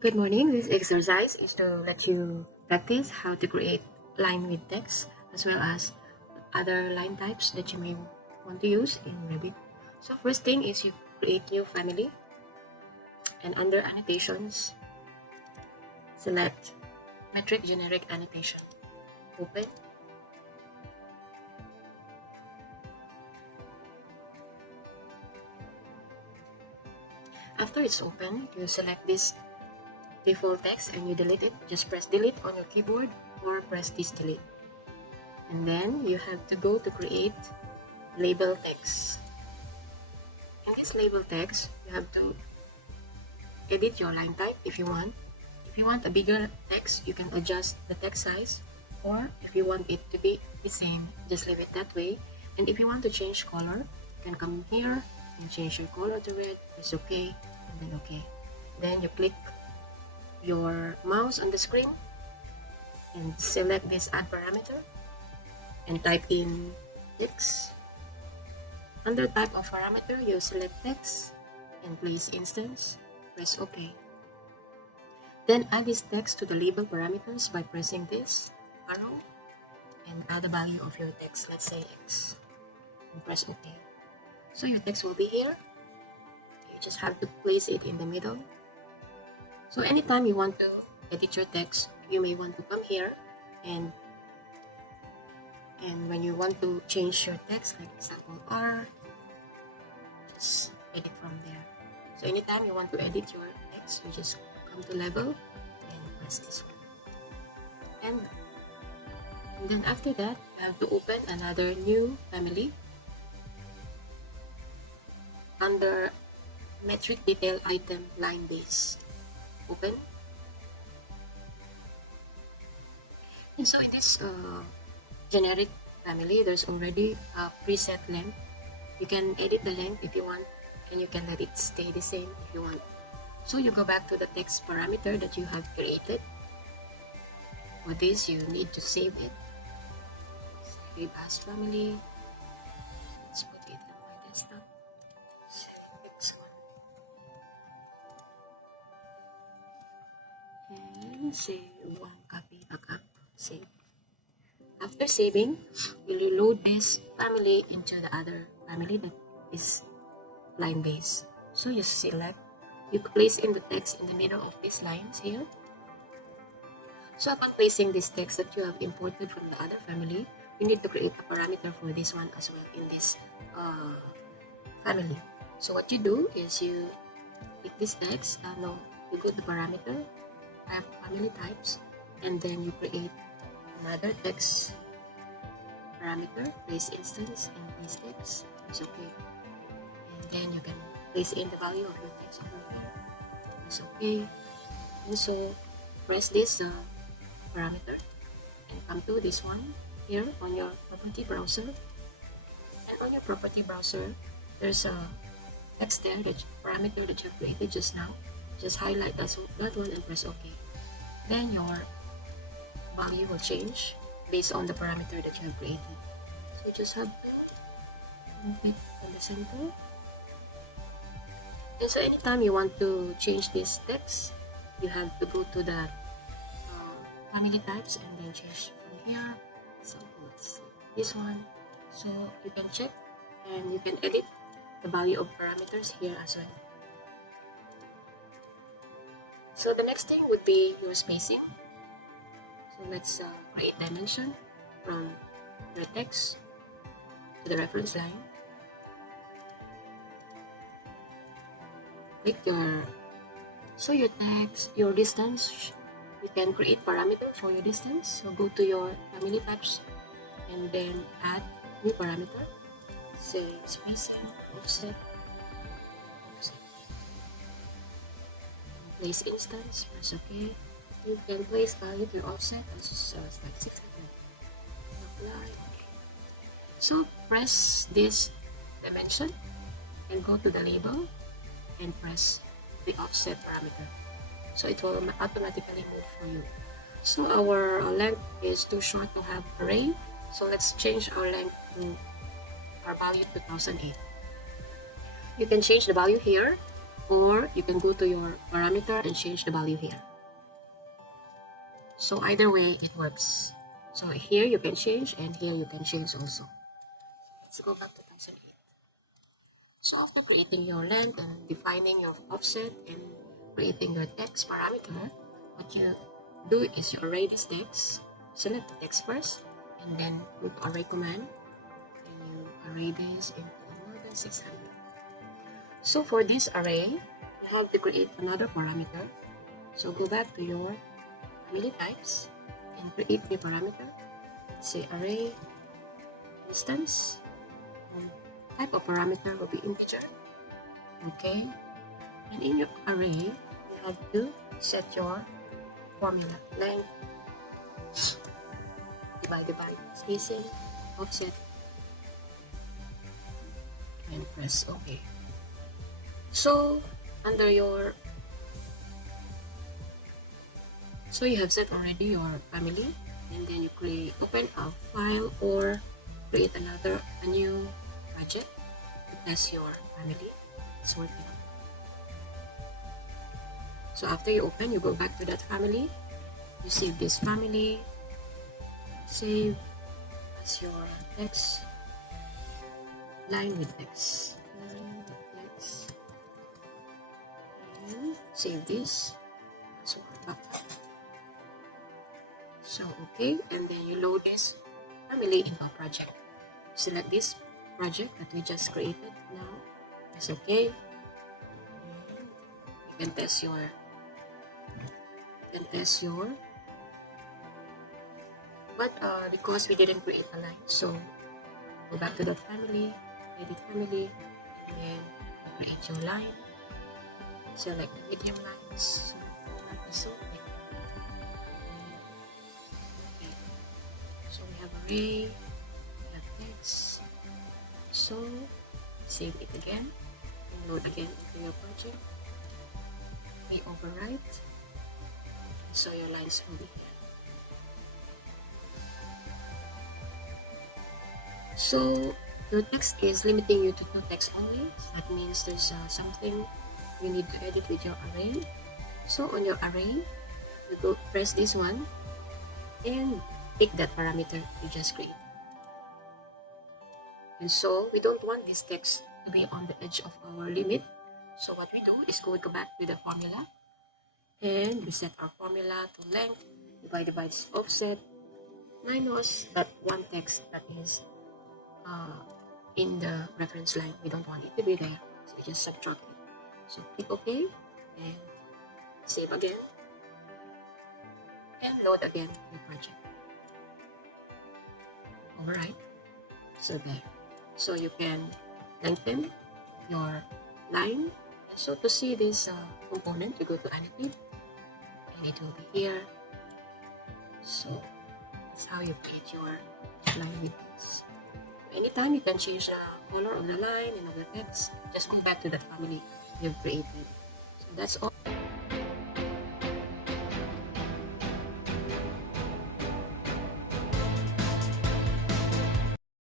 Good morning. This exercise is to let you practice how to create line with text as well as other line types that you may want to use in Revit. So first thing is you create new family, and under annotations, select metric generic annotation. Open. After it's open, you select this default text and you delete it. Just press delete on your keyboard or press this delete. And then you have to go to create label text. In this label text, you have to edit your line type if you want. If you want a bigger text, you can adjust the text size, or if you want it to be the same, just leave it that way. And if you want to change color, you can come here and change your color to red, press OK, and then OK. Then you click your mouse on the screen and select this add parameter and type in X. Under type of parameter, you select text and place instance, press OK. Then add this text to the label parameters by pressing this arrow and add the value of your text, let's say X, and press OK. So your text will be here. You just have to place it in the middle. So anytime you want to edit your text, you may want to come here and when you want to change your text, like example R, just edit from there. So anytime you want to edit your text, you just come to level and press this one. And then after that, you have to open another new family under metric detail item line base. Open. And so in this generic family, there's already a preset length. You can edit the length if you want, and you can let it stay the same if you want. So you go back to the text parameter that you have created. For this, you need to save it. Save as family. Let's put it on my desktop. Next one. And save one copy backup. Save. After saving, you reload this family into the other family that is line base. So you select, you place in the text in the middle of these lines here. So upon placing this text that you have imported from the other family, you need to create a parameter for this one as well in this family. So what you do is you pick this text, you go to parameter, have family types, and then you create another text parameter, place instance and place text. It's okay. And then you can place in the value of your text over here. It's okay. And so press this parameter and come to this one here on your property browser. And on your property browser, there's a text there, the parameter that you created just now. Just highlight that one and press OK. Then your value will change based on the parameter that you have created. So you just have to click on the center. And so anytime you want to change this text, you have to go to the family types and then change from here. Example, this one. So you can check and you can edit the value of parameters here as well. So the next thing would be your spacing. So let's create dimension from your text to the reference line. Click your text, your distance. You can create parameters for your distance. So go to your family types and then add new parameter. Say spacing, offset. Place instance, press OK. You can place value to offset as like 600. Apply. Okay. So press this dimension and go to the label and press the offset parameter. So it will automatically move for you. So our length is too short to have array. So let's change our length to our value 2008. You can change the value here or you can go to your parameter and change the value here. So either way, it works. So here you can change, and here you can change also. Let's go back to 2008. So after creating your length and defining your offset and creating your text parameter, what you do is you array this text, select the text first, and then go to array command, and you array this into more than 600. So for this array, you have to create another parameter. So go back to your family types and create a parameter. Say array distance. Type of parameter will be integer. Okay. And in your array, you have to set your formula length divided by spacing, offset, and press OK. So under your you have set already your family, and then you open a file or create a new project to test your family. It's working. So after you open, you go back to that family, you save this family, save as your text, line with text, and save this as well. So okay, and then you load this family into a project. Select this project that we just created now. It's okay. You can test your but because we didn't create a line, so go back to that family, edit family, and create your line. Select the medium lines. So we have array, we have text. So save it again and load again into your project. We overwrite. So your lines will be here. So your text is limiting you to 2 text only. That means there's something you need to edit with your array. So on your array, you go press this one and pick that parameter you just created. And so we don't want this text to be on the edge of our limit. So what we do is go back to the formula and we set our formula to length divided by this offset minus that one text that is in the reference line. We don't want it to be there, so we just subtract it. So click OK and save again and load again the project. Alright, so there. So you can lengthen your line. So to see this component, you go to Annotate and it will be here. So that's how you create your line with this. Anytime you can change the color of the line and of the text, just go back to that family you've created. So that's all.